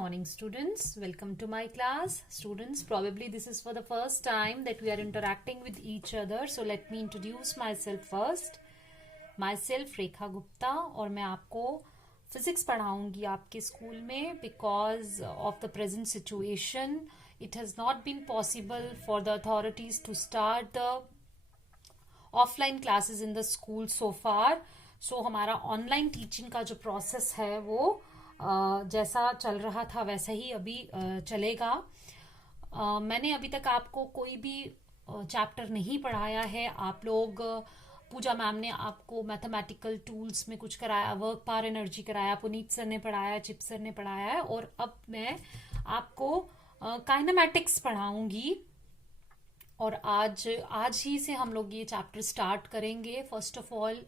morning, students. Welcome to my class. Students, probably this is for the first time that we are interacting with each other. So let me introduce myself first. Myself Rekha Gupta और मैं आपको physics पढ़ाऊंगी आपके school में because of the present situation. It has not been possible for the authorities to start the offline classes in the school so far. So हमारा online teaching का जो process है वो जैसा चल रहा था वैसा ही अभी चलेगा. मैंने अभी तक आपको कोई भी चैप्टर नहीं पढ़ाया है. आप लोग पूजा मैम ने आपको मैथमेटिकल टूल्स में कुछ कराया, वर्क पावर एनर्जी कराया, पुनीत सर ने पढ़ाया, चिप सर ने पढ़ाया है और अब मैं आपको काइनेमैटिक्स पढ़ाऊंगी. और आज ही से हम लोग ये चैप्टर स्टार्ट करेंगे. फर्स्ट ऑफ ऑल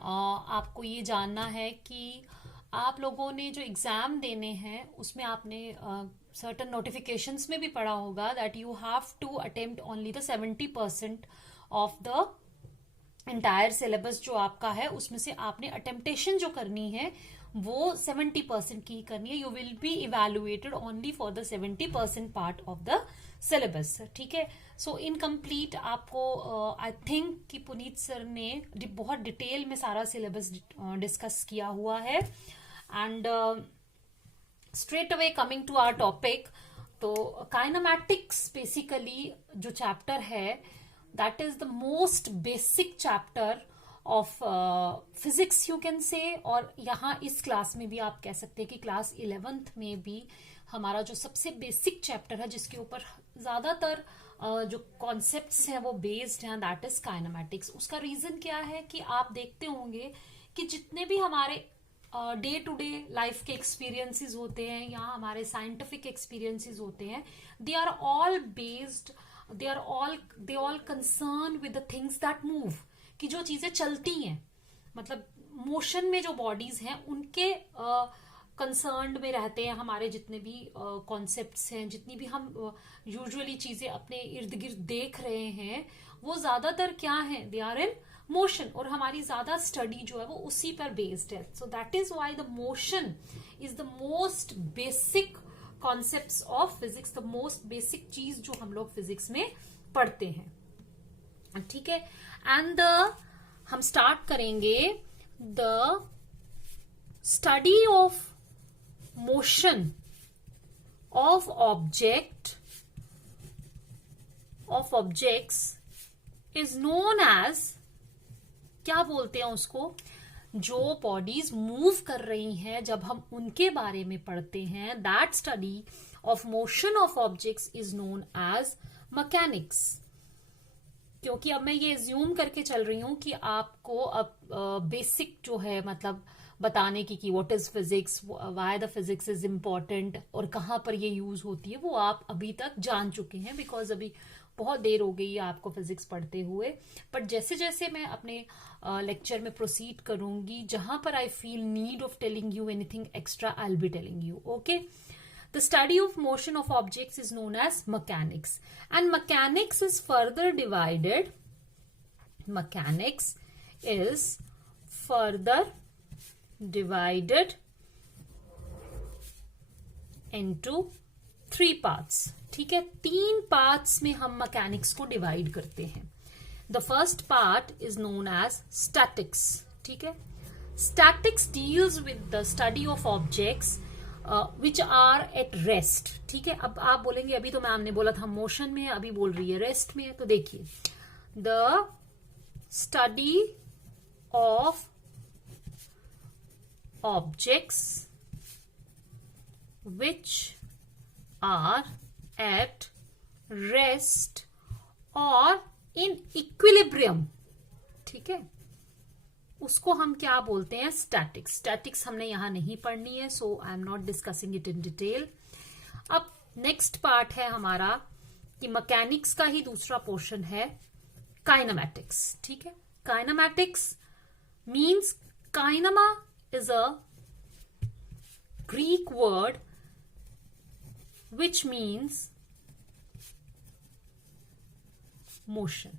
आपको ये जानना है कि आप लोगों ने जो एग्जाम देने हैं उसमें आपने सर्टन नोटिफिकेशंस में भी पढ़ा होगा that you have to attempt only the 70% of the entire syllabus जो आपका है उसमें से आपने अटेम्प्टेशन जो करनी है वो 70% की करनी है. You will be evaluated only for the 70% part of the syllabus. ठीक है. सो इनकम्प्लीट आपको आई थिंक कि पुनीत सर ने बहुत डिटेल में सारा सिलेबस डिस्कस किया हुआ है. And straight away coming to our topic, तो काइनेमैटिक्स बेसिकली जो चैप्टर है that is the most basic chapter of physics you can say. और यहाँ इस क्लास में भी आप कह सकते हैं कि क्लास 11th में भी हमारा जो सबसे बेसिक चैप्टर है जिसके ऊपर ज्यादातर जो कॉन्सेप्ट्स हैं वो बेस्ड हैं दैट इज काइनेमैटिक्स. उसका रीजन क्या है कि आप देखते होंगे कि जितने भी हमारे डे टू डे लाइफ के एक्सपीरियंसेस होते हैं या हमारे साइंटिफिक एक्सपीरियंसेस होते हैं they are all based, they all concern with the things that move. कि जो चीजें चलती हैं मतलब मोशन में जो बॉडीज हैं उनके कंसर्न में रहते हैं हमारे जितने भी कॉन्सेप्ट्स हैं, जितनी भी हम यूजुअली चीजें अपने इर्द गिर्द देख रहे हैं वो ज्यादातर क्या है, दे आर इन मोशन. और हमारी ज्यादा स्टडी जो है वो उसी पर बेस्ड है. So that is why the motion is the most basic concepts of physics, the most basic चीज जो हम लोग फिजिक्स में पढ़ते हैं. ठीक है. एंड हम स्टार्ट करेंगे the study of motion of objects is known as, क्या बोलते हैं उसको, जो बॉडीज मूव कर रही हैं जब हम उनके बारे में पढ़ते हैं that study of motion of objects is known as mechanics. क्योंकि अब मैं ये एज्यूम करके चल रही हूं कि आपको अब बेसिक जो है मतलब बताने की what is physics, why the physics is important और कहाँ पर ये यूज होती है वो आप अभी तक जान चुके हैं बिकॉज अभी बहुत देर हो गई है आपको फिजिक्स पढ़ते हुए. बट जैसे जैसे मैं अपने लेक्चर में प्रोसीड करूंगी जहां पर I feel need of telling you anything extra I will be telling you. Okay. The study of motion of objects is known as mechanics, and mechanics is further divided into 3 parts. ठीक है. 3 parts में हम mechanics को divide करते हैं. The first part is known as statics. ठीक है. Statics deals with the study of objects which are at rest. ठीक है. अब आप बोलेंगे अभी तो मैम ने बोला था मोशन में, अभी बोल रही है रेस्ट में. तो देखिए, the study of objects which are at rest और इन इक्विलिब्रियम. ठीक है. उसको हम क्या बोलते हैं, स्टैटिक्स. स्टैटिक्स हमने यहां नहीं पढ़नी है so I am not discussing it in detail. अब नेक्स्ट पार्ट है हमारा कि मैकेनिक्स का ही दूसरा पोर्शन है काइनेमैटिक्स. ठीक है. Kinematics means, kinema is a Greek word which means motion.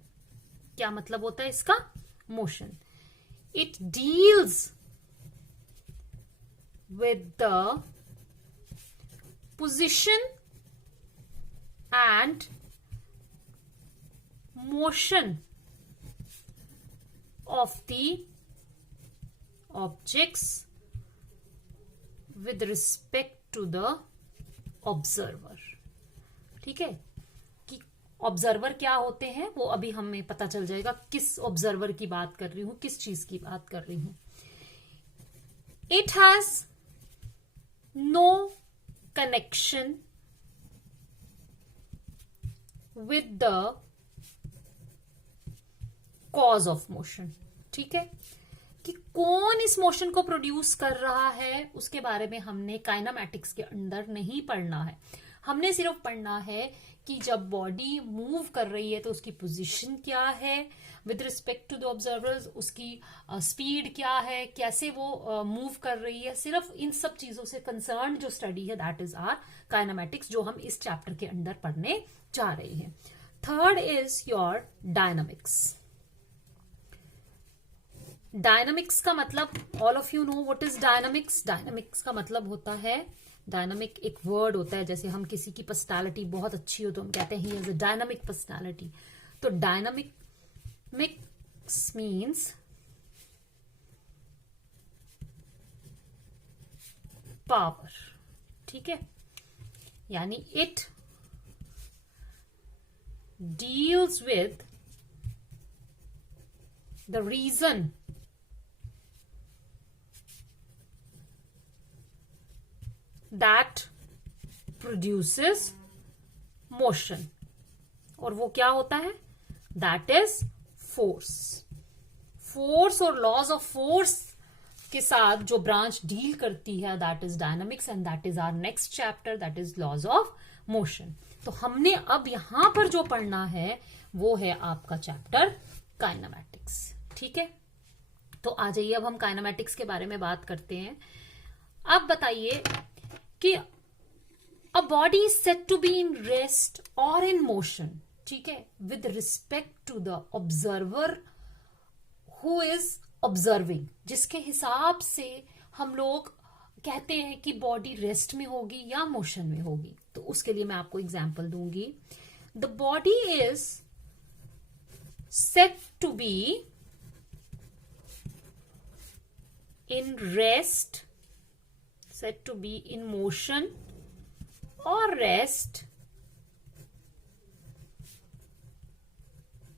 क्या मतलब होता है इसका, motion. It deals with the position and motion of the objects with respect to the observer. ठीक है, कि ऑब्जर्वर क्या होते हैं वो अभी हमें पता चल जाएगा, किस ऑब्जर्वर की बात कर रही हूं, किस चीज की बात कर रही हूं. It has no connection with the cause of motion. ठीक है, कि कौन इस मोशन को प्रोड्यूस कर रहा है उसके बारे में हमने काइनेमैटिक्स के अंदर नहीं पढ़ना है. हमने सिर्फ पढ़ना है कि जब बॉडी मूव कर रही है तो उसकी पोजीशन क्या है with respect to the observers, उसकी स्पीड क्या है, कैसे वो मूव कर रही है. सिर्फ इन सब चीजों से कंसर्न जो स्टडी है दैट इज आर काइनेमैटिक्स, जो हम इस चैप्टर के अंदर पढ़ने जा रहे हैं. Third is your dynamics. Dynamics का मतलब all of you know what is dynamics. Dynamics का मतलब होता है, डायनामिक एक वर्ड होता है, जैसे हम किसी की पर्सनालिटी बहुत अच्छी हो तो हम कहते हैं he is a dynamic personality. तो डायनामिक्स मीन्स पावर. ठीक है, यानी it deals with the reason that produces motion. और वो क्या होता है? That is force. फोर्स और लॉज ऑफ फोर्स के साथ जो ब्रांच डील करती है that is dynamics, and that is our next chapter, that is laws of motion. तो हमने अब यहां पर जो पढ़ना है वो है आपका चैप्टर काइनेमैटिक्स. ठीक है, तो आ जाइए अब हम काइनेमैटिक्स के बारे में बात करते हैं. अब बताइए कि a body is said to be in rest और इन मोशन. ठीक है, with respect to the observer who is observing, जिसके हिसाब से हम लोग कहते हैं कि बॉडी रेस्ट में होगी या मोशन में होगी. तो उसके लिए मैं आपको एग्जांपल दूंगी. The body is said to be in rest, said to be in motion or rest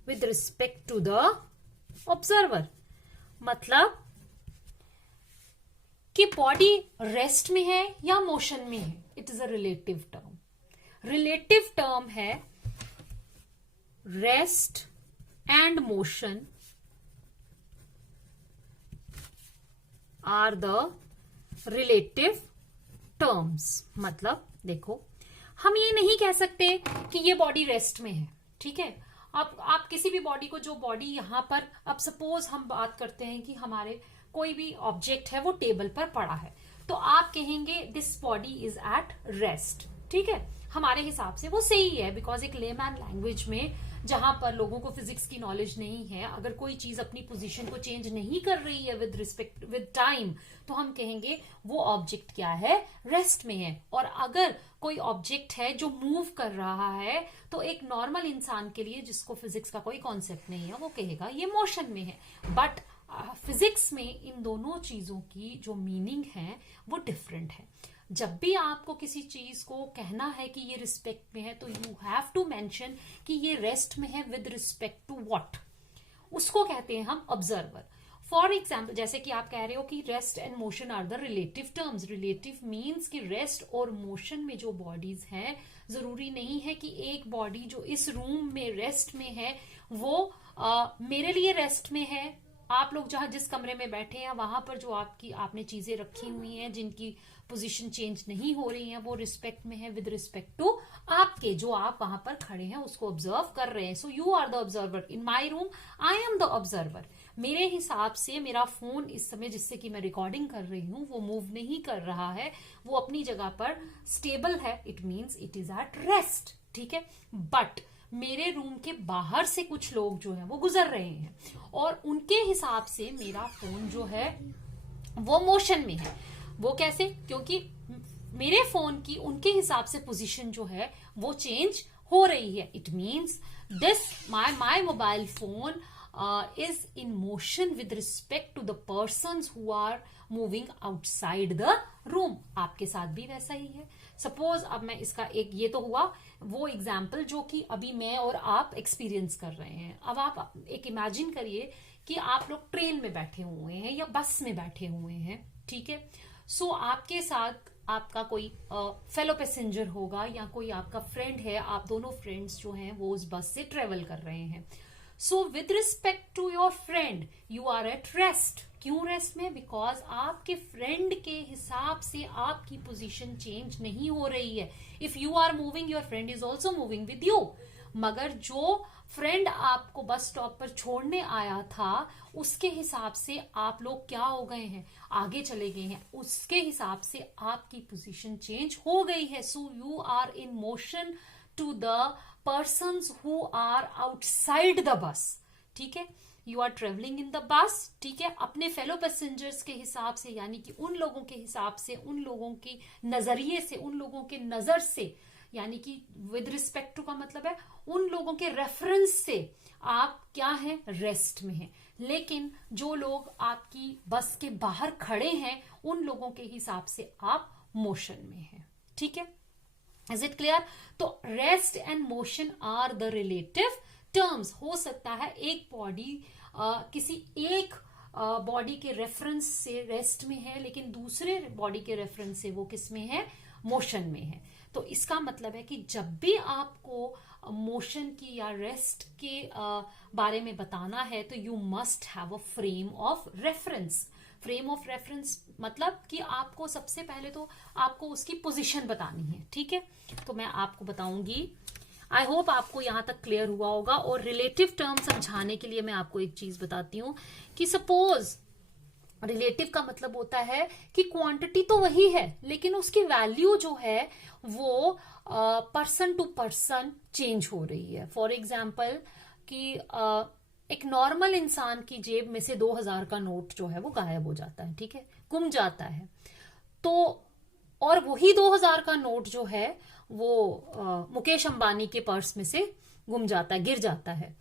with respect to the observer. मतलब कि बॉडी रेस्ट में है या मोशन में है, it is a relative term. Relative term है rest and motion are the relative terms. मतलब देखो, हम ये नहीं कह सकते कि ये बॉडी रेस्ट में है. ठीक है, आप किसी भी बॉडी को, जो बॉडी यहां पर, अब सपोज हम बात करते हैं कि हमारे कोई भी ऑब्जेक्ट है वो टेबल पर पड़ा है, तो आप कहेंगे this body is at rest. ठीक है, हमारे हिसाब से वो सही है, बिकॉज एक लेमैन लैंग्वेज में जहां पर लोगों को फिजिक्स की नॉलेज नहीं है, अगर कोई चीज अपनी पोजीशन को चेंज नहीं कर रही है विद रिस्पेक्ट विद टाइम, तो हम कहेंगे वो ऑब्जेक्ट क्या है, रेस्ट में है. और अगर कोई ऑब्जेक्ट है जो मूव कर रहा है, तो एक नॉर्मल इंसान के लिए जिसको फिजिक्स का कोई कॉन्सेप्ट नहीं है वो कहेगा ये मोशन में है. बट फिजिक्स में इन दोनों चीजों की जो मीनिंग है वो डिफरेंट है. जब भी आपको किसी चीज को कहना है कि ये रिस्पेक्ट में है, तो यू हैव टू मेंशन कि ये रेस्ट में है विद रिस्पेक्ट टू व्हाट, उसको कहते हैं हम ऑब्जर्वर. फॉर एग्जाम्पल, जैसे कि आप कह रहे हो कि rest and motion are the relative terms. Relative means कि रेस्ट और मोशन में जो बॉडीज हैं, जरूरी नहीं है कि एक बॉडी जो इस रूम में रेस्ट में है वो मेरे लिए रेस्ट में है. आप लोग जहां जिस कमरे में बैठे हैं वहां पर जो आपने चीजें रखी हुई हैं जिनकी पोजीशन चेंज नहीं हो रही हैं, वो रिस्पेक्ट में है विद रिस्पेक्ट टू आपके, जो आप वहां पर खड़े हैं उसको ऑब्जर्व कर रहे हैं. So you are the observer. In my room I am the observer. मेरे हिसाब से मेरा फोन इस समय जिससे कि मैं रिकॉर्डिंग कर रही हूं वो मूव नहीं कर रहा है, वो अपनी जगह पर स्टेबल है. It means it is at rest. ठीक है, बट मेरे रूम के बाहर से कुछ लोग जो है वो गुजर रहे हैं और उनके हिसाब से मेरा फोन जो है वो मोशन में है. वो कैसे? क्योंकि मेरे फोन की उनके हिसाब से पोजीशन जो है वो चेंज हो रही है. It means this my mobile phone is in motion with respect to the person who are moving outside the room. आपके साथ भी वैसा ही है. सपोज अब मैं इसका एक, ये तो हुआ वो एग्जाम्पल जो कि अभी मैं और आप एक्सपीरियंस कर रहे हैं. अब आप एक इमेजिन करिए कि आप लोग ट्रेन में बैठे हुए हैं या बस में बैठे हुए हैं. ठीक है. सो आपके साथ आपका कोई फेलो पैसेंजर होगा या कोई आपका फ्रेंड है. आप दोनों फ्रेंड्स जो हैं वो उस बस से ट्रेवल कर रहे हैं. So with respect to your friend you are at rest. क्यों रेस्ट में? बिकॉज आपके फ्रेंड के हिसाब से आपकी पोजीशन चेंज नहीं हो रही है. If you are moving your friend is also moving with you. मगर जो फ्रेंड आपको बस स्टॉप पर छोड़ने आया था उसके हिसाब से आप लोग क्या हो गए हैं, आगे चले गए हैं. उसके हिसाब से आपकी पोजीशन चेंज हो गई है. So you are in motion to the persons who are outside the bus. ठीक है. You are travelling in the bus. ठीक है. अपने फेलो पैसेंजर्स के हिसाब से, यानी कि उन लोगों के हिसाब से, उन लोगों के नजरिए से, उन लोगों के नजर से, यानी कि विद रिस्पेक्ट टू का मतलब है उन लोगों के रेफरेंस से आप क्या हैं, रेस्ट में हैं. लेकिन जो लोग आपकी बस के बाहर खड़े हैं उन लोगों के हिसाब से आप मोशन में हैं. ठीक है. Is it clear? तो rest and motion are the relative terms. हो सकता है एक बॉडी किसी एक बॉडी के रेफरेंस से रेस्ट में है लेकिन दूसरे बॉडी के रेफरेंस से वो किस में है, मोशन में है. तो इसका मतलब है कि जब भी आपको मोशन की या रेस्ट के बारे में बताना है तो you must have a frame of reference. Frame of reference मतलब कि आपको सबसे पहले तो आपको उसकी पोजीशन बतानी है. ठीक है. तो मैं आपको बताऊंगी. आई होप आपको यहां तक क्लियर हुआ होगा. और रिलेटिव टर्म समझाने के लिए मैं आपको एक चीज बताती हूं कि सपोज रिलेटिव का मतलब होता है कि क्वांटिटी तो वही है लेकिन उसकी वैल्यू जो है वो पर्सन टू पर्सन चेंज हो रही है. फॉर एग्जाम्पल कि एक नॉर्मल इंसान की जेब में से 2000 का नोट जो है वो गायब हो जाता है. ठीक है. गुम जाता है. तो और वही 2000 का नोट जो है वो मुकेश अंबानी के पर्स में से गुम जाता है, गिर जाता है.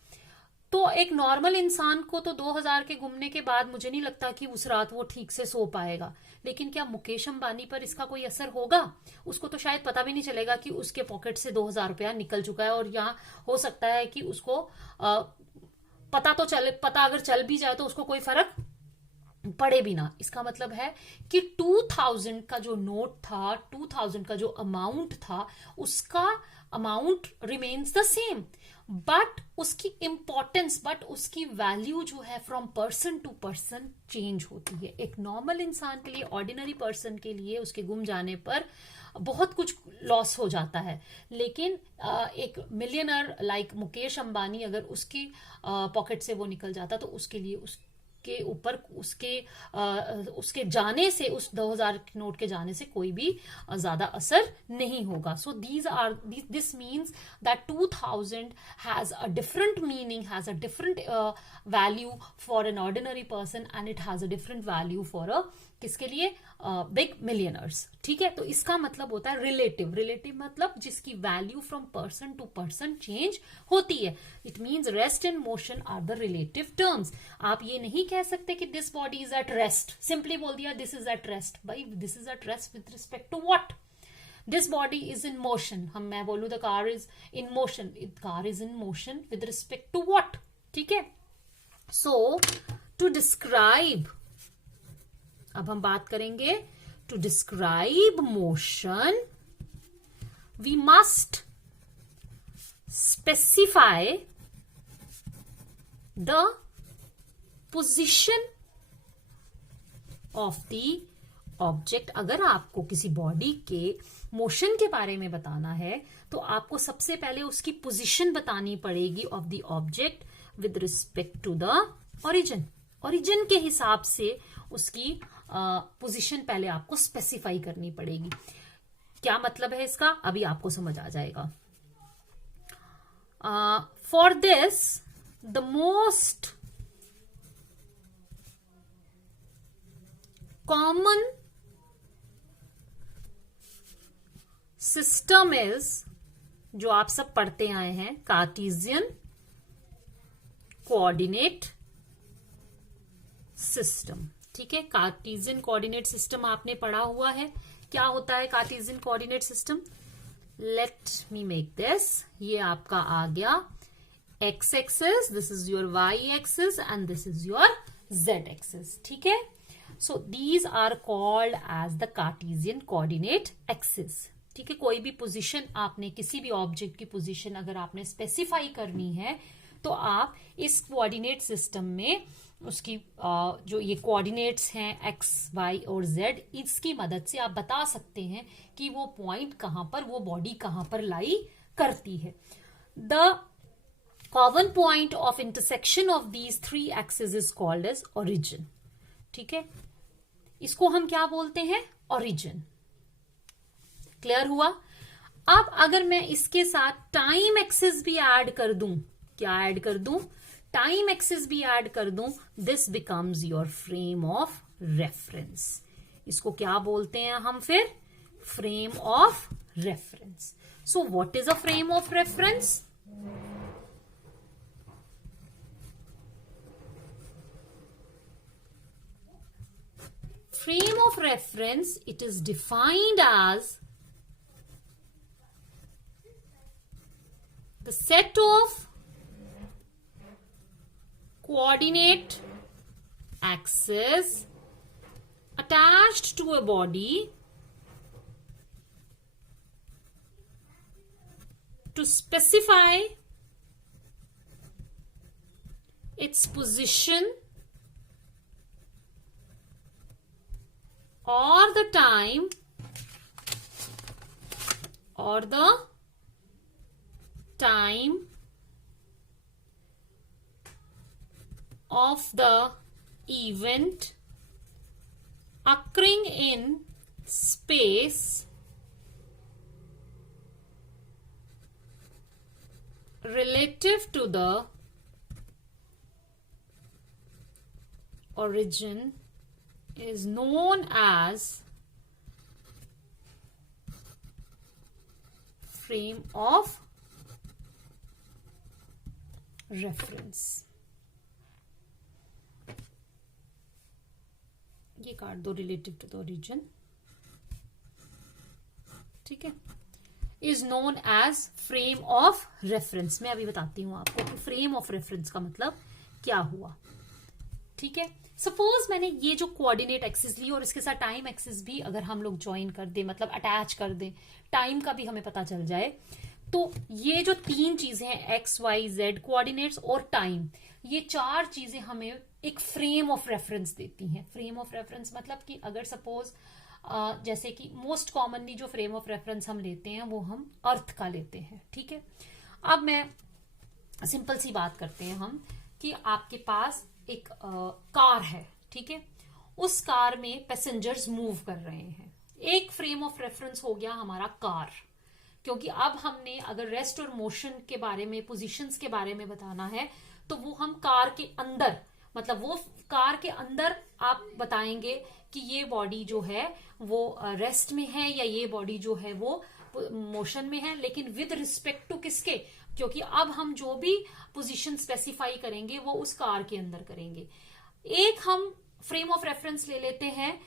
तो एक नॉर्मल इंसान को तो 2000 के गुमने के बाद मुझे नहीं लगता कि उस रात वो ठीक से सो पाएगा. लेकिन क्या मुकेश अंबानी पर इसका कोई असर होगा? उसको तो शायद पता भी नहीं चलेगा कि उसके पॉकेट से 2000 रुपया निकल चुका है. और यहाँ हो सकता है कि उसको पता अगर चल भी जाए तो उसको कोई फर्क पड़े भी ना. इसका मतलब है कि 2000 का जो नोट था, 2000 का जो अमाउंट था, उसका amount remains the same but उसकी इंपॉर्टेंस, बट उसकी वैल्यू जो है from person to person change होती है. एक नॉर्मल इंसान के लिए, ऑर्डिनरी पर्सन के लिए उसके गुम जाने पर बहुत कुछ लॉस हो जाता है. लेकिन एक मिलियनर लाइक मुकेश अंबानी अगर उसकी पॉकेट से वो निकल जाता तो उसके लिए उसके ऊपर उसके जाने से, उस 2000 नोट के जाने से कोई भी ज्यादा असर नहीं होगा. So this means that 2000 has a different meaning, has a different value for an ordinary person and it has a different value for a किसके लिए, बिग मिलियनर्स. ठीक है. तो इसका मतलब होता है रिलेटिव. रिलेटिव मतलब जिसकी value from person to person change होती है. It means rest and motion are the relative terms. आप ये नहीं कह सकते कि this body is at rest. Simply बोल दिया दिस इज एट रेस्ट. भाई this is at rest with respect to what? This body is in motion. मैं बोलूं the car is in motion. Car is in motion with respect to what? ठीक है. सो to describe, अब हम बात करेंगे to describe motion we must specify the position of the object. अगर आपको किसी बॉडी के मोशन के बारे में बताना है तो आपको सबसे पहले उसकी पोजीशन बतानी पड़ेगी of the object with respect to the origin. Origin के हिसाब से उसकी पोजीशन पहले आपको स्पेसिफाई करनी पड़ेगी. क्या मतलब है इसका, अभी आपको समझ आ जाएगा. For this the most common system is, जो आप सब पढ़ते आए हैं, कार्टेशियन कोऑर्डिनेट सिस्टम। ठीक है, कार्टेशियन कोऑर्डिनेट सिस्टम आपने पढ़ा हुआ है। क्या होता है Cartesian coordinate system? Let me make this, ये आपका आ गया x axis, this is your y axis and this is your z axis. ठीक है, so these are called as the Cartesian coordinate axis. ठीक है, कोई भी पोजीशन आपने, किसी भी ऑब्जेक्ट की पोजीशन अगर आपने स्पेसिफाई करनी है तो आप इस कोऑर्डिनेट सिस्टम में उसकी जो ये कोऑर्डिनेट्स हैं x, y और z, इसकी मदद से आप बता सकते हैं कि वो पॉइंट कहां पर, वो बॉडी कहां पर लाई करती है। The common point of intersection of these three axis is called as origin. ठीक है, इसको हम क्या बोलते हैं? ओरिजिन। क्लियर हुआ? अब अगर मैं इसके साथ टाइम एक्सिस भी ऐड कर दूं, क्या ऐड कर दूं? टाइम एक्सिस भी ऐड कर दूं, this becomes your frame of reference. इसको क्या बोलते हैं हम फिर? Frame of reference. So what is a frame of reference? Frame of reference, it is defined as the set of coordinate axes attached to a body to specify its position or the time of the event occurring in space relative to the origin is known as frame of reference। ये काट दो, relative to the origin. ठीक है, is known as frame of reference. मैं अभी बताती हूं आपको कि फ्रेम ऑफ रेफरेंस का मतलब क्या हुआ। ठीक है, सपोज मैंने ये जो कोऑर्डिनेट एक्सिस ली और इसके साथ टाइम एक्सिस भी अगर हम लोग ज्वाइन कर दें, मतलब अटैच कर दें, टाइम का भी हमें पता चल जाए, तो ये जो तीन चीजें हैं x, y, z, कोऑर्डिनेट्स और टाइम, ये चार चीजें हमें एक फ्रेम ऑफ रेफरेंस देती हैं। फ्रेम ऑफ रेफरेंस मतलब कि अगर सपोज जैसे कि मोस्ट कॉमनली जो फ्रेम ऑफ रेफरेंस हम लेते हैं वो हम अर्थ का लेते हैं। ठीक है, अब मैं सिंपल सी बात करते हैं हम कि आपके पास एक कार है। ठीक है, उस कार में पैसेंजर्स मूव कर रहे हैं। एक फ्रेम ऑफ रेफरेंस हो गया हमारा कार, क्योंकि अब हमने अगर रेस्ट और मोशन के बारे में, पोजीशंस के बारे में बताना है तो वो हम कार के अंदर, मतलब वो कार के अंदर आप बताएंगे कि ये बॉडी जो है वो रेस्ट में है या ये बॉडी जो है वो मोशन में है, लेकिन विद रिस्पेक्ट टू किसके? क्योंकि अब हम जो भी पोजीशन स्पेसिफाई करेंगे वो उस कार के अंदर करेंगे। एक हम फ्रेम ऑफ रेफरेंस ले लेते हैं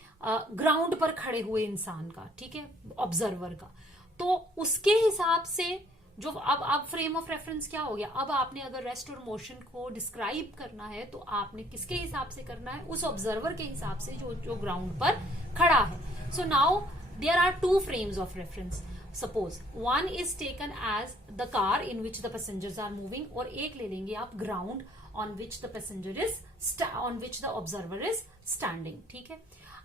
ग्राउंड पर खड़े हुए इंसान का, ठीक है, ऑब्जर्वर का, तो उसके हिसाब से जो अब फ्रेम ऑफ रेफरेंस क्या हो गया? अब आपने अगर रेस्ट और मोशन को डिस्क्राइब करना है तो आपने किसके हिसाब से करना है? उस ऑब्जर्वर के हिसाब से जो ग्राउंड पर खड़ा है। So now there are two frames of reference. Suppose one is taken as the car in which the passengers are moving, और एक ले लेंगे आप ground on which the passenger is, on which the observer is standing. ठीक है,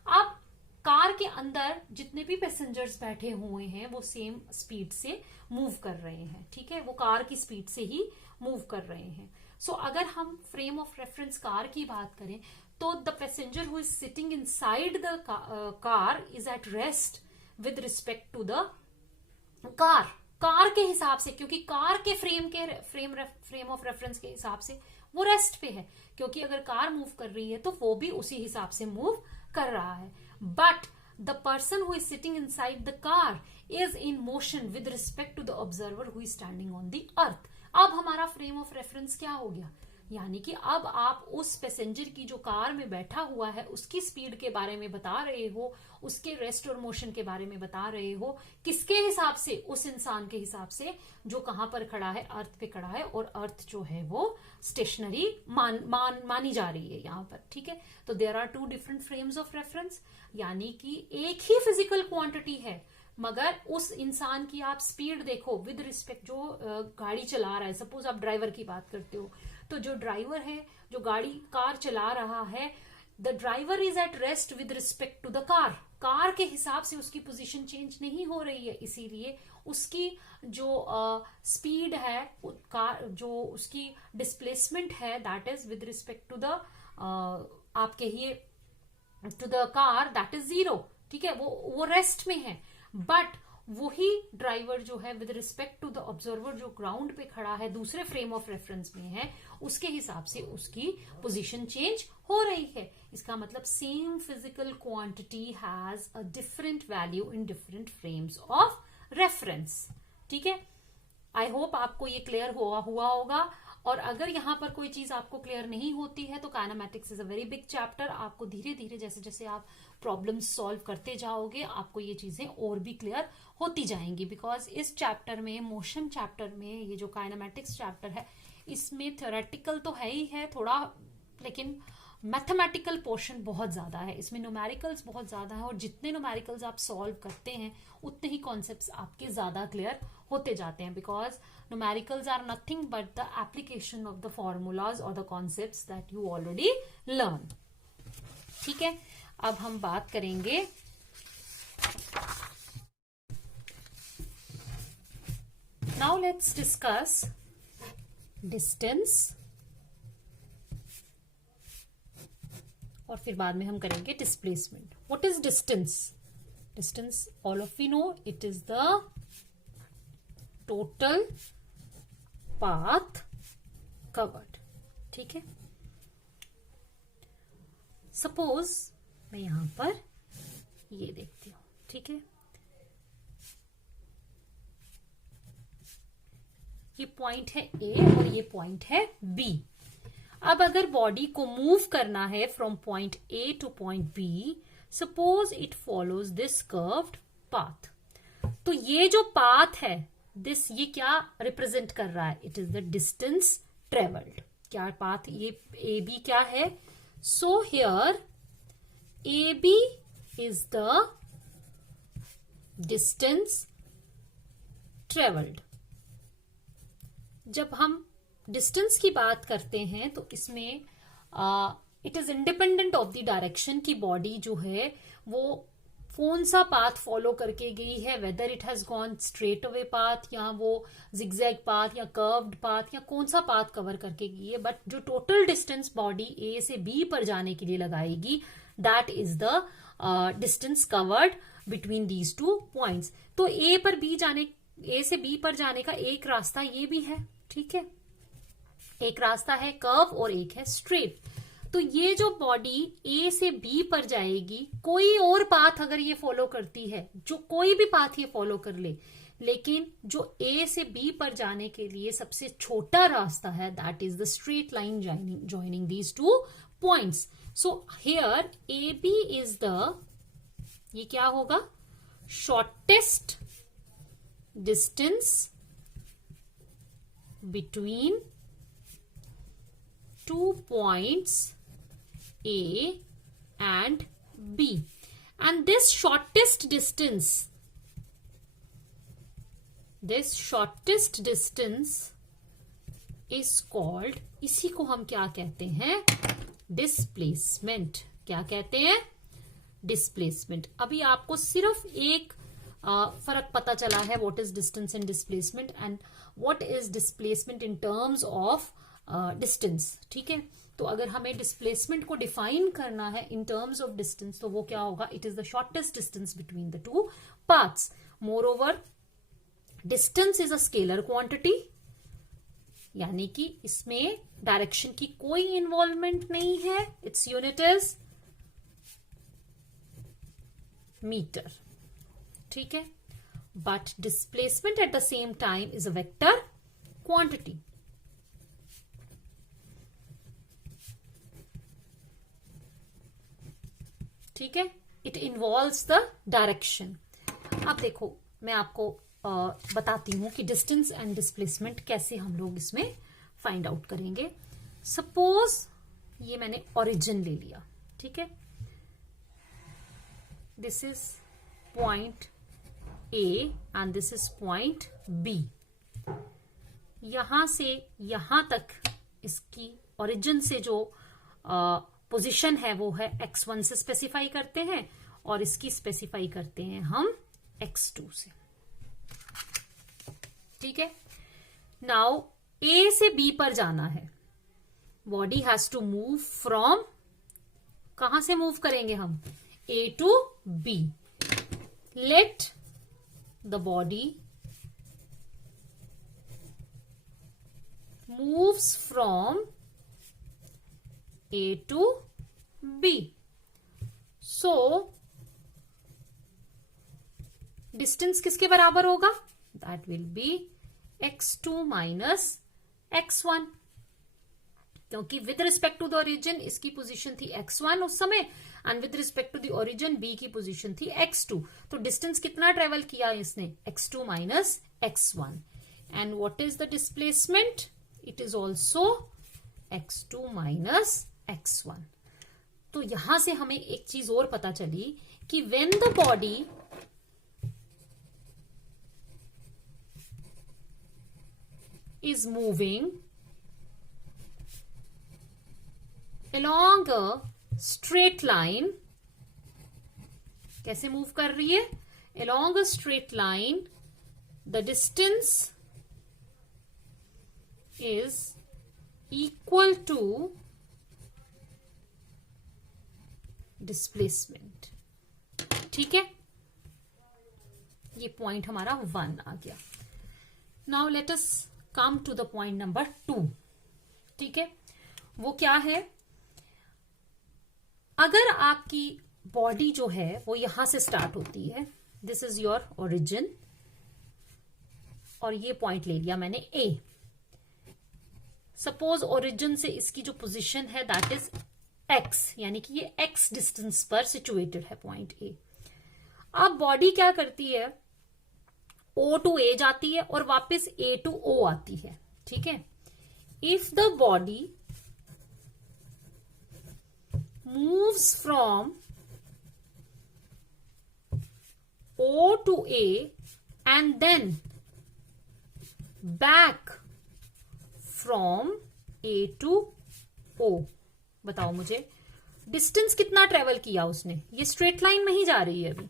अब car के अंदर जितने भी पैसेंजर्स बैठे हुए हैं वो सेम स्पीड से मूव कर रहे हैं। ठीक है, वो कार की स्पीड से ही मूव कर रहे हैं। सो अगर हम फ्रेम ऑफ रेफरेंस कार की बात करें तो the passenger who is sitting inside the car is at rest with respect to the car के हिसाब से, क्योंकि कार के फ्रेम ऑफ रेफरेंस के हिसाब से वो रेस्ट पे है, क्योंकि अगर कार मूव कर रही है तो वो भी उसी हिसाब से मूव कर रहा है। But the person who is sitting inside the car is in motion with respect to the observer who is standing on the earth. अब हमारा फ्रेम ऑफ रेफरेंस क्या हो गया, यानी कि अब आप उस पैसेंजर की जो कार में बैठा हुआ है उसकी स्पीड के बारे में बता रहे हो, उसके रेस्ट और मोशन के बारे में बता रहे हो, किसके हिसाब से, उस इंसान के हिसाब से जो कहां पर खड़ा है, अर्थ पे खड़ा है, और अर्थ जो है वो स्टेशनरी मानी जा रही है यहां पर, ठीक है। तो there are two different frames of reference, यानी कि एक ही फिजिकल क्वांटिटी है मगर उस इंसान की आप स्पीड देखो विद रिस्पेक्ट, जो गाड़ी चला रहा है, सपोज आप ड्राइवर की बात करते हो, तो जो ड्राइवर है, जो गाड़ी कार चला रहा है, the driver is at rest with respect to the car, car के हिसाब से उसकी पोजीशन चेंज नहीं हो रही है, इसीलिए उसकी जो स्पीड है, कार जो उसकी डिस्प्लेसमेंट है, that is with respect to the आप कहिए to the car, that is 0, ठीक है, वो रेस्ट में है। बट वही ड्राइवर जो है with respect to the observer जो ग्राउंड पे खड़ा है, दूसरे फ्रेम ऑफ रेफरेंस में है, उसके हिसाब से उसकी पोजीशन चेंज हो रही है। इसका मतलब same physical quantity has a different value in different frames of reference, ठीक है। आई होप आपको ये क्लियर हुआ होगा। और अगर यहां पर कोई चीज आपको क्लियर नहीं होती है तो kinematics is a very big chapter, आपको धीरे धीरे जैसे जैसे आप प्रॉब्लम सॉल्व करते जाओगे आपको ये चीजें और भी क्लियर होती जाएंगी, बिकॉज इस चैप्टर में, मोशन चैप्टर में, ये जो काइनेमैटिक्स चैप्टर है इसमें थ्योरेटिकल तो है ही है थोड़ा, लेकिन मैथमेटिकल पोर्शन बहुत ज्यादा है, इसमें न्यूमेरिकल्स बहुत ज्यादा है, और जितने न्यूमेरिकल्स आप सॉल्व करते हैं उतने ही कॉन्सेप्ट्स आपके ज्यादा क्लियर होते जाते हैं, because numericals are nothing but the application of the formulas और the concepts that you already learn, ठीक है। अब हम बात करेंगे नाउ लेट्स डिस्कस डिस्टेंस, और फिर बाद में हम करेंगे displacement. What is distance? Distance all of you know, it is the total path covered, ठीक है। सपोज मैं यहां पर ये देखती हूं, ठीक है, ये पॉइंट है ए और ये पॉइंट है बी। अब अगर बॉडी को मूव करना है from point A to point B, suppose it follows this curved path, तो ये जो पाथ है दिस, ये क्या रिप्रेजेंट कर रहा है? It is the distance travelled. क्या पाथ, ये ए बी क्या है? So here A B is the distance travelled. जब हम डिस्टेंस की बात करते हैं तो इसमें it is independent of the direction की बॉडी जो है वो कौन सा पाथ फॉलो करके गई है, whether it has gone straight away path या वो जिगजैग पाथ या कर्व्ड पाथ या कौन सा पाथ कवर करके गई है, बट जो टोटल डिस्टेंस बॉडी ए से बी पर जाने के लिए लगाएगी that is the distance covered between these two points. तो ए से बी पर जाने का एक रास्ता ये भी है, ठीक है, एक रास्ता है कर्व और एक है स्ट्रेट। तो ये जो बॉडी ए से बी पर जाएगी, कोई और पाथ अगर ये फॉलो करती है, जो कोई भी पाथ ये फॉलो कर ले, लेकिन जो ए से बी पर जाने के लिए सबसे छोटा रास्ता है that is the straight line joining these two points. So here A B is the, ये क्या होगा, shortest distance between two points A and B, and this shortest distance is called, इसी को हम क्या कहते हैं, डिस्प्लेसमेंट। क्या कहते हैं? डिस्प्लेसमेंट। अभी आपको सिर्फ एक फर्क पता चला है, what is distance and displacement and what is displacement in terms of distance, ठीक है। तो अगर हमें डिस्प्लेसमेंट को डिफाइन करना है इन टर्म्स ऑफ डिस्टेंस तो वो क्या होगा, it is the shortest distance between the two paths. More over distance is a scalar quantity, यानी कि इसमें डायरेक्शन की कोई इन्वॉल्वमेंट नहीं है, इट्स यूनिट इज मीटर, ठीक है, but displacement at the same time is a vector quantity. ठीक है, इट इन्वॉल्व्स द डायरेक्शन. अब देखो मैं आपको बताती हूं कि डिस्टेंस एंड डिस्प्लेसमेंट कैसे हम लोग इसमें फाइंड आउट करेंगे. सपोज ये मैंने ओरिजिन ले लिया, ठीक है, this is point A and this is point B. यहां से यहां तक इसकी ओरिजिन से जो पोजीशन है वो है x1 से स्पेसिफाई करते हैं और इसकी स्पेसिफाई करते हैं हम x2 से. ठीक है, नाउ a से b पर जाना है. Body has to move from, कहां से मूव करेंगे हम, a to b. Let the body moves from A to B. So, distance किसके बराबर होगा, that will be x2 minus x1, क्योंकि with respect to the origin इसकी पोजीशन थी x1 उस समय and with respect to the origin b की position थी x2. तो डिस्टेंस कितना ट्रेवल किया इसने, x2 minus x1. And what is the displacement, it is also x2 minus x1. तो यहां से हमें एक चीज और पता चली कि when the body is moving along a straight line, कैसे मूव कर रही है, along a straight line, the distance is equal to displacement. ठीक है, ये पॉइंट हमारा 1 आ गया. Now let us come to the point number 2. ठीक है, वो क्या है, अगर आपकी बॉडी जो है वो यहां से स्टार्ट होती है, दिस इज योर ओरिजिन, और ये पॉइंट ले लिया मैंने A. सपोज ओरिजिन से इसकी जो पोजीशन है दैट इज x, यानी कि ये x डिस्टेंस पर सिचुएटेड है पॉइंट A. अब बॉडी क्या करती है, O टू A जाती है और वापस A टू O आती है. ठीक है, if the body moves from O to A and then back from A to O, बताओ मुझे डिस्टेंस कितना ट्रेवल किया उसने, ये स्ट्रेट लाइन में ही जा रही है. अभी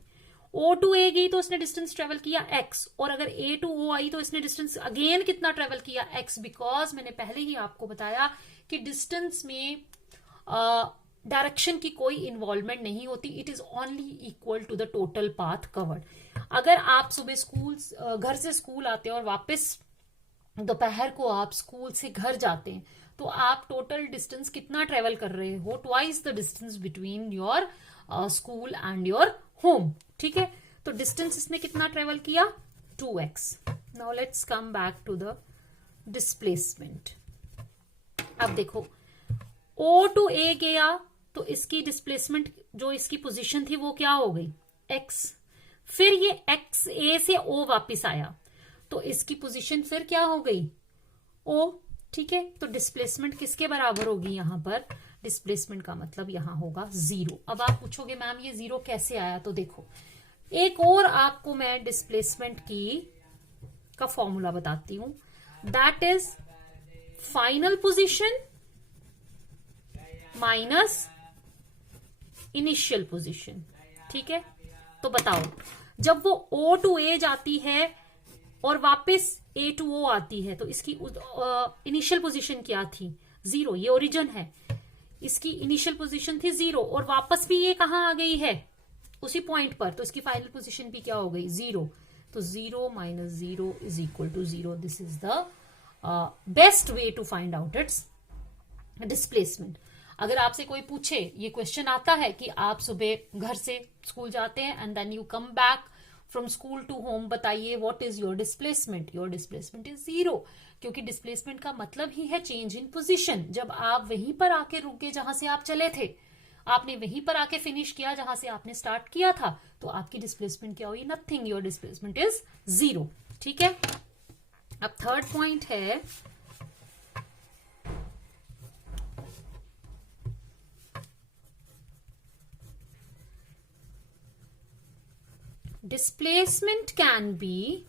O टू A गई तो उसने डिस्टेंस ट्रेवल किया x, और अगर A टू O आई तो इसने डिस्टेंस अगेन कितना ट्रेवल किया x, बिकॉज मैंने पहले ही आपको बताया कि डिस्टेंस में डायरेक्शन की कोई इन्वॉल्वमेंट नहीं होती, it is only equal to the total path covered. अगर आप सुबह घर से स्कूल आते हैं और वापस दोपहर को आप स्कूल से घर जाते हैं तो आप टोटल डिस्टेंस कितना ट्रेवल कर रहे हो, twice the distance between your school and your home. ठीक है, तो डिस्टेंस इसने कितना ट्रेवल किया, 2x. Now let's come back to the displacement. अब देखो O टू A गया तो इसकी डिस्प्लेसमेंट जो इसकी पोजीशन थी वो क्या हो गई, x. फिर ये x A से O वापिस आया तो इसकी पोजीशन फिर क्या हो गई, O. ठीक है, तो डिस्प्लेसमेंट किसके बराबर होगी, यहां पर डिस्प्लेसमेंट का मतलब यहां होगा 0. अब आप पूछोगे मैम ये 0 कैसे आया, तो देखो एक और आपको मैं डिस्प्लेसमेंट का फॉर्मूला बताती हूं, that is final position minus initial position. ठीक है, तो बताओ जब वो O टू A जाती है और वापस A टू O आती है तो इसकी इनिशियल पोजीशन क्या थी, 0. ये ओरिजिन है, इसकी इनिशियल पोजीशन थी 0 और वापस भी ये कहां आ गई है, उसी पॉइंट पर, तो इसकी फाइनल पोजीशन भी क्या हो गई, 0. तो 0 minus 0 is equal to 0. This is the best way to find out its displacement. अगर आपसे कोई पूछे, ये क्वेश्चन आता है कि आप सुबह घर से स्कूल जाते हैं and then you come back from school to home, बताइए what is your displacement. Your displacement is 0, क्योंकि डिस्प्लेसमेंट का मतलब ही है चेंज इन पोजीशन। जब आप वहीं पर आके रुके जहां से आप चले थे, आपने वहीं पर आके फिनिश किया जहां से आपने स्टार्ट किया था, तो आपकी डिस्प्लेसमेंट क्या हुई? नथिंग। Your displacement is 0। ठीक है। अब थर्ड पॉइंट है displacement can be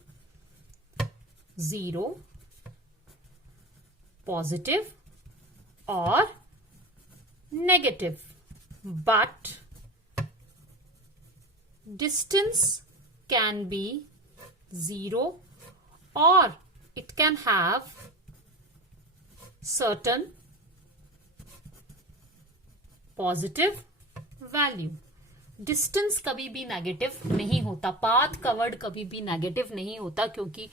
0, positive or negative, but distance can be 0 or it can have certain positive value. Distance कभी भी नेगेटिव नहीं होता, पाथ कवर्ड कभी भी नेगेटिव नहीं होता, क्योंकि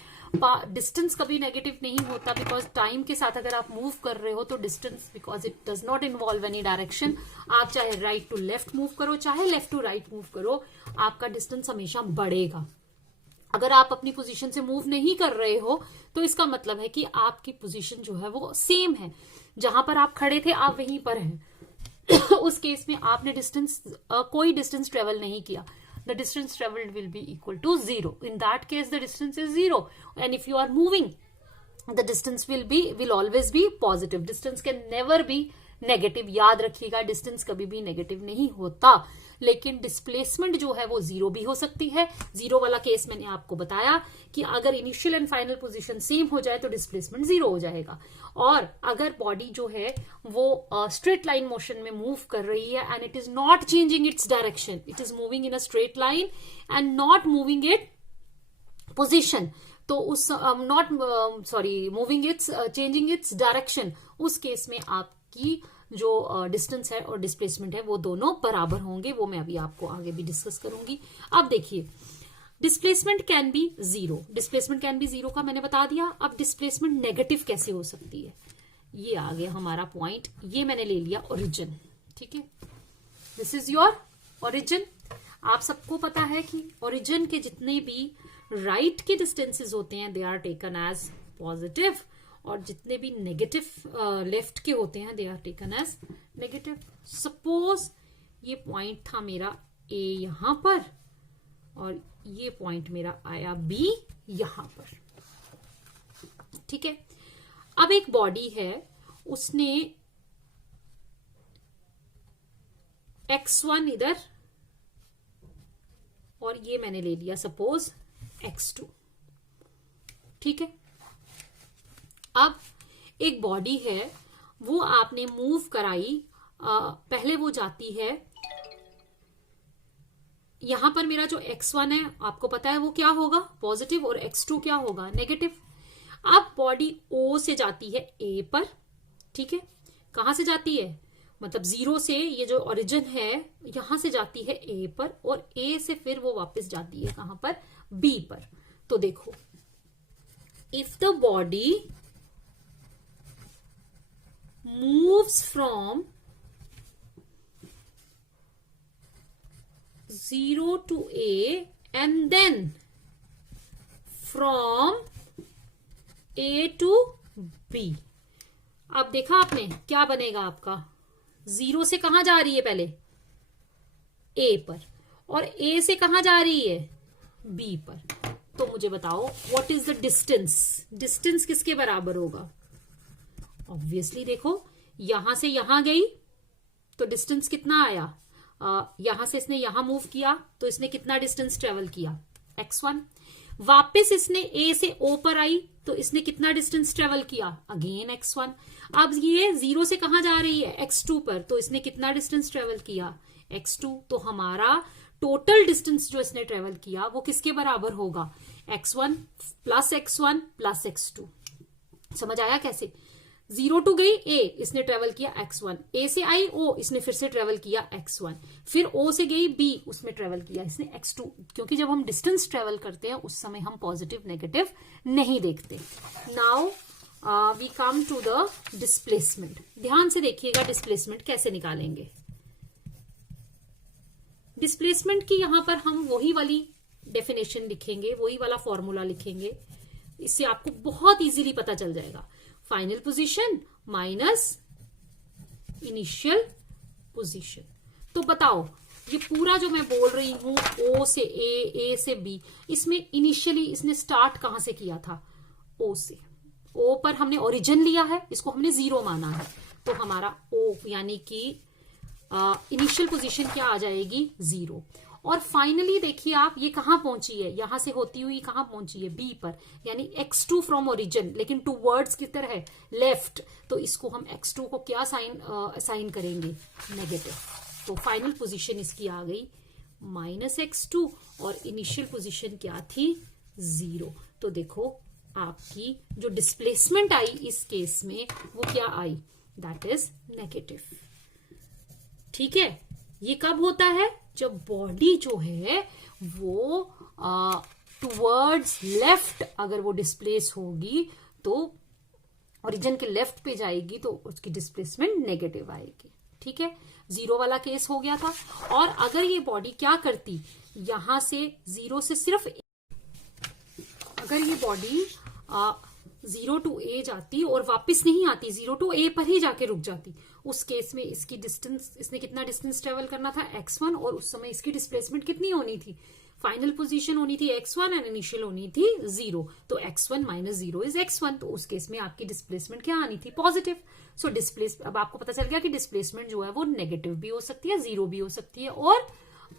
डिस्टेंस कभी नेगेटिव नहीं होता बिकॉज टाइम के साथ अगर आप मूव कर रहे हो तो distance, because it does not involve any direction, आप चाहे राइट टू लेफ्ट मूव करो चाहे लेफ्ट टू राइट मूव करो, आपका डिस्टेंस हमेशा बढ़ेगा। अगर आप अपनी पोजीशन से मूव नहीं कर रहे हो तो इसका मतलब है कि आपकी पोजीशन जो है वो सेम है, जहां पर आप खड़े थे आप वहीं पर हैं। उस केस में आपने कोई डिस्टेंस ट्रेवल नहीं किया, the distance travelled will be equal to 0। In that case the distance is 0 and if you are moving the distance will always be positive. Distance can never be negative. याद रखिएगा, distance कभी भी negative नहीं होता, लेकिन displacement जो है वो 0 भी हो सकती है। 0 वाला केस मैंने आपको बताया कि अगर initial and final position same हो जाए तो डिस्प्लेसमेंट 0 हो जाएगा, और अगर बॉडी जो है वो स्ट्रेट लाइन मोशन में मूव कर रही है and it is not changing its direction, it is moving in a straight line and not moving it position, तो उस moving it's changing its direction, उस केस में आपकी जो डिस्टेंस है और डिस्प्लेसमेंट है वो दोनों बराबर होंगे। वो मैं अभी आपको आगे भी डिस्कस करूंगी। अब देखिए, displacement can be 0, displacement can be 0 का मैंने बता दिया। अब डिस्प्लेसमेंट नेगेटिव कैसे हो सकती है, ये आ गया हमारा पॉइंट। ये मैंने ले लिया ओरिजिन। ठीक है, दिस इज योर ओरिजिन। आप सबको पता है कि ओरिजिन के जितने भी राइट के डिस्टेंसेस होते हैं they are taken as positive, और जितने भी नेगेटिव लेफ्ट के होते हैं they are taken as negative. Suppose ये पॉइंट था मेरा ए यहां पर और ये पॉइंट मेरा आया बी यहां पर। ठीक है, अब एक बॉडी है, उसने x1 इधर और ये मैंने ले लिया सपोज x2। ठीक है, अब एक बॉडी है, वो आपने मूव कराई, पहले वो जाती है यहां पर। मेरा जो x1 है आपको पता है वो क्या होगा, पॉजिटिव, और x2 क्या होगा, नेगेटिव। अब बॉडी O से जाती है A पर। ठीक है, कहां से जाती है, मतलब 0 से, ये जो ओरिजिन है यहां से जाती है A पर, और A से फिर वो वापस जाती है कहां पर, B पर। तो देखो, if the body moves from 0 to A and then from A to B, अब देखा आपने क्या बनेगा आपका, 0 से कहां जा रही है पहले, A पर, और A से कहां जा रही है, B पर। तो मुझे बताओ what is the distance, distance किसके बराबर होगा। ऑब्वियसली देखो, यहां से यहां गई तो डिस्टेंस कितना आया, यहां से इसने यहां मूव किया तो इसने कितना डिस्टेंस ट्रेवल किया, x1। वापस इसने A से O पर आई तो इसने कितना डिस्टेंस ट्रेवल किया, अगेन x1। अब ये 0 से कहां जा रही है, x2 पर, तो इसने कितना डिस्टेंस ट्रेवल किया, x2। तो हमारा टोटल डिस्टेंस जो इसने ट्रेवल किया वो किसके बराबर होगा, x1 plus x1 plus x2। समझ आया कैसे, 0 टू गई A, इसने ट्रेवल किया x1, A से आई O, इसने फिर से ट्रेवल किया x1, फिर O से गई B, उसमें ट्रेवल किया इसने x2। क्योंकि जब हम डिस्टेंस ट्रेवल करते हैं उस समय हम पॉजिटिव नेगेटिव नहीं देखते। Now we come to the displacement. ध्यान से देखिएगा डिस्प्लेसमेंट कैसे निकालेंगे. डिस्प्लेसमेंट की यहां पर हम वही वाली डेफिनेशन लिखेंगे, वही वाला फॉर्मूला लिखेंगे. इससे आपको बहुत इजीली पता चल जाएगा. Final position minus initial position. तो बताओ ये पूरा जो मैं बोल रही हूं ओ से ए से बी, इसमें इनिशियली इसने स्टार्ट कहां से किया था? ओ से. ओ पर हमने ओरिजिन लिया है, इसको हमने 0 माना है. तो हमारा ओ यानी कि इनिशियल पोजीशन क्या आ जाएगी? 0. और फाइनली देखिए आप ये कहां पहुंची है? यहां से होती हुई कहां पहुंची है? बी पर. यानी x2 फ्रॉम ओरिजिन, लेकिन टूवर्ड्स की तरह है लेफ्ट. तो इसको हम x2 को क्या साइन करेंगे? नेगेटिव. तो फाइनल पोजीशन इसकी आ गई -x2 और इनिशियल पोजीशन क्या थी? 0. तो देखो आपकी जो डिस्प्लेसमेंट आई इस केस में वो क्या आई? That is negative. ठीक है. ये कब होता है? जब बॉडी जो है वो टुवर्ड्स लेफ्ट अगर वो डिस्प्लेस होगी तो ओरिजिन के लेफ्ट पे जाएगी तो उसकी डिस्प्लेसमेंट नेगेटिव आएगी. ठीक है. 0 वाला केस हो गया था. और अगर ये बॉडी क्या करती, यहां से 0 से सिर्फ, अगर ये बॉडी 0 टू ए जाती और वापस नहीं आती, 0 टू ए पर ही जाके रुक जाती, उस केस में इसकी डिस्टेंस, इसने कितना डिस्टेंस ट्रेवल करना था? x1. और उस समय इसकी डिस्प्लेसमेंट कितनी होनी थी? फाइनल पोजीशन होनी थी x1 एंड इनिशियल होनी थी 0. तो x1 माइनस 0 इज x1. तो उस केस में आपकी डिस्प्लेसमेंट क्या आनी थी? पॉजिटिव. सो अब आपको पता चल गया कि डिस्प्लेसमेंट जो है वो नेगेटिव भी हो सकती है, 0 भी हो सकती है और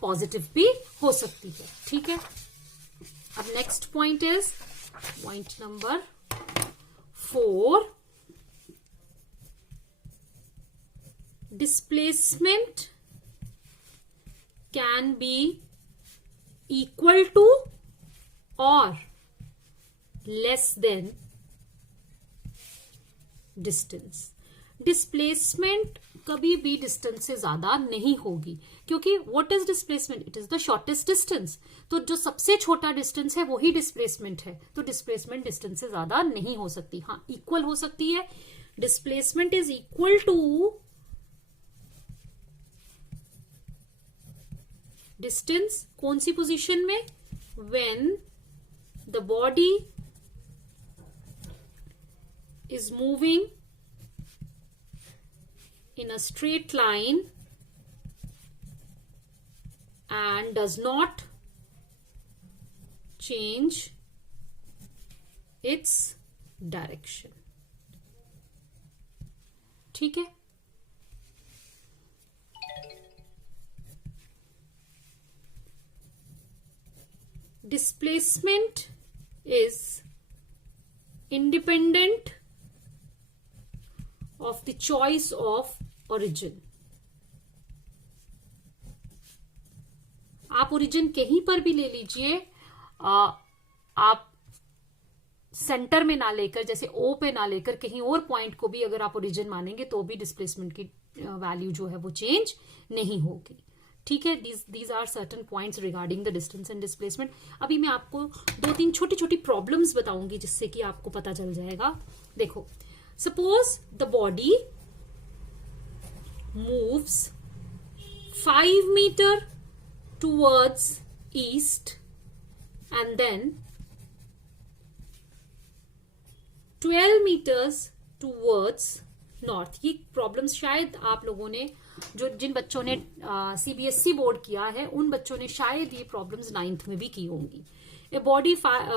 पॉजिटिव भी हो सकती है. ठीक है. अब next point is point number 4. Displacement can be equal to or less than distance. Displacement कभी भी डिस्टेंस से ज्यादा नहीं होगी, क्योंकि what is displacement? It is the shortest distance. तो जो सबसे छोटा डिस्टेंस है वही डिस्प्लेसमेंट है. तो डिस्प्लेसमेंट डिस्टेंस से ज्यादा नहीं हो सकती. हाँ, इक्वल हो सकती है. Displacement is equal to distance. कौन सी पोजीशन में? When the body is moving in a straight line and does not change its direction. ठीक है. Displacement is independent of the choice of origin. आप ओरिजिन कहीं पर भी ले लीजिए, आप सेंटर में ना लेकर, जैसे ओ पे ना लेकर कहीं और पॉइंट को भी अगर आप ओरिजिन मानेंगे तो भी डिस्प्लेसमेंट की वैल्यू जो है वो चेंज नहीं होगी. ठीक है. These are certain points regarding the distance and displacement. अभी मैं आपको 2-3 छोटी छोटी प्रॉब्लम्स बताऊंगी जिससे कि आपको पता चल जाएगा. देखो, suppose the body moves 5 meter towards east and then 12 meters towards north. ये प्रॉब्लम्स शायद आप लोगों ने, जिन बच्चों ने सीबीएसई बोर्ड किया है उन बच्चों ने शायद ये प्रॉब्लम्स 9th में भी की होंगी. A body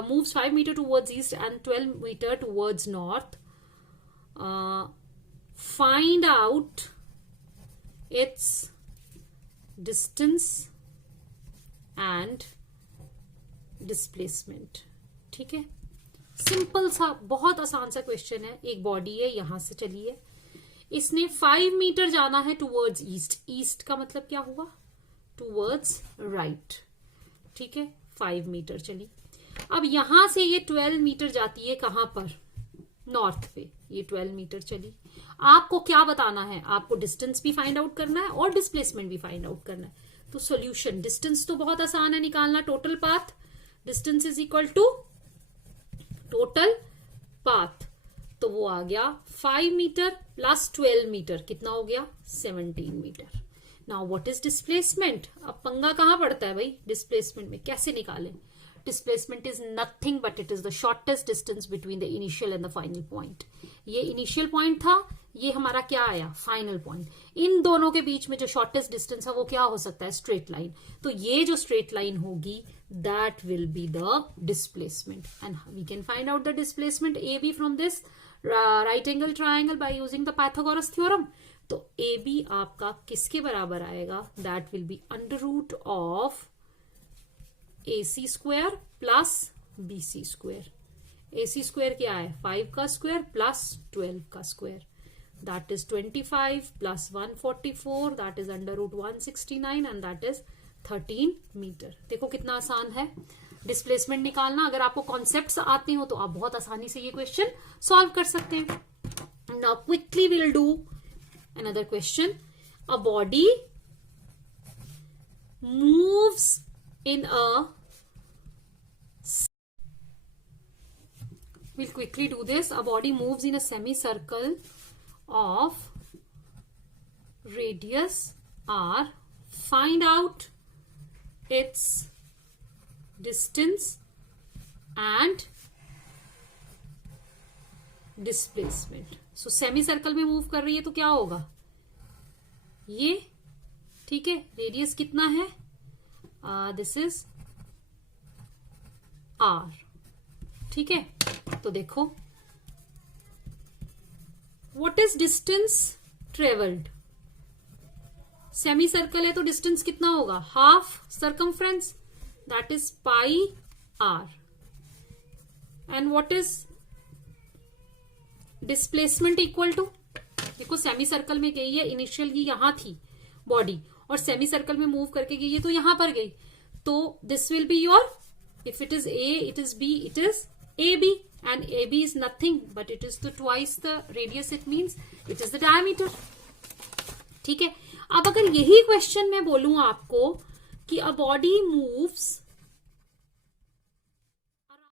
moves 5 meter towards east and 12 meter towards north. Find out its distance and displacement. ठीक है. सिंपल सा, बहुत आसान सा क्वेश्चन है. एक बॉडी है, यहां से चली है, इसने 5 मीटर जाना है टूवर्ड्स ईस्ट. ईस्ट का मतलब क्या हुआ? Towards right. ठीक है. 5 मीटर चली. अब यहां से ये 12 मीटर जाती है कहां पर? नॉर्थ पे. ये 12 मीटर चली. आपको क्या बताना है? आपको डिस्टेंस भी फाइंड आउट करना है और डिस्प्लेसमेंट भी फाइंड आउट करना है. तो सॉल्यूशन, डिस्टेंस तो बहुत आसान है निकालना. Total path, distance is equal to total path. तो वो आ गया 5 मीटर प्लस 12 मीटर, कितना हो गया 17 metre. Now what is displacement? अब पंगा कहां पड़ता है भाई डिस्प्लेसमेंट में, कैसे निकालें? Displacement is nothing but it is the shortest distance between the initial and the final point. ये इनिशियल पॉइंट था, ये हमारा क्या आया फाइनल पॉइंट। इन दोनों के बीच में जो शॉर्टेस्ट डिस्टेंस है वो क्या हो सकता है? Straight line. तो ये जो स्ट्रेट लाइन होगी that will be the displacement, and we can find out the displacement AB from this right angle triangle by using the Pythagoras theorem. तो AB आपका किसके बराबर आएगा? that will be under root of AC square plus BC square. AC square क्या है? 5 का square plus 12 का square, that is 25 plus 144, that is under root 169 and that is 13 metre. देखो कितना आसान है डिस्प्लेसमेंट निकालना। अगर आपको कॉन्सेप्ट्स आते हो तो आप बहुत आसानी से ये क्वेश्चन सॉल्व कर सकते हैं। Now quickly will do another question. A body moves in a, we'll quickly do this. A body moves in a semicircle of radius r. Find out its distance and displacement. So semi circle में move कर रही है तो क्या होगा? ये ठीक है, रेडियस कितना है? दिस इज r, ठीक है। तो देखो what is distance travelled? Semicircle है तो डिस्टेंस कितना होगा? Half circumference, that is pi r. And what is displacement equal to? देखो सेमी सर्कल में गई है, इनिशियल ये यहां थी बॉडी और सेमी सर्कल में मूव करके गई है तो यहां पर गई, तो this will be your, if it is A it is B, it is A B, and AB is nothing but it is the twice the radius, it means it is the diameter, ठीक है। अब अगर यही question मैं बोलूं आपको कि a body moves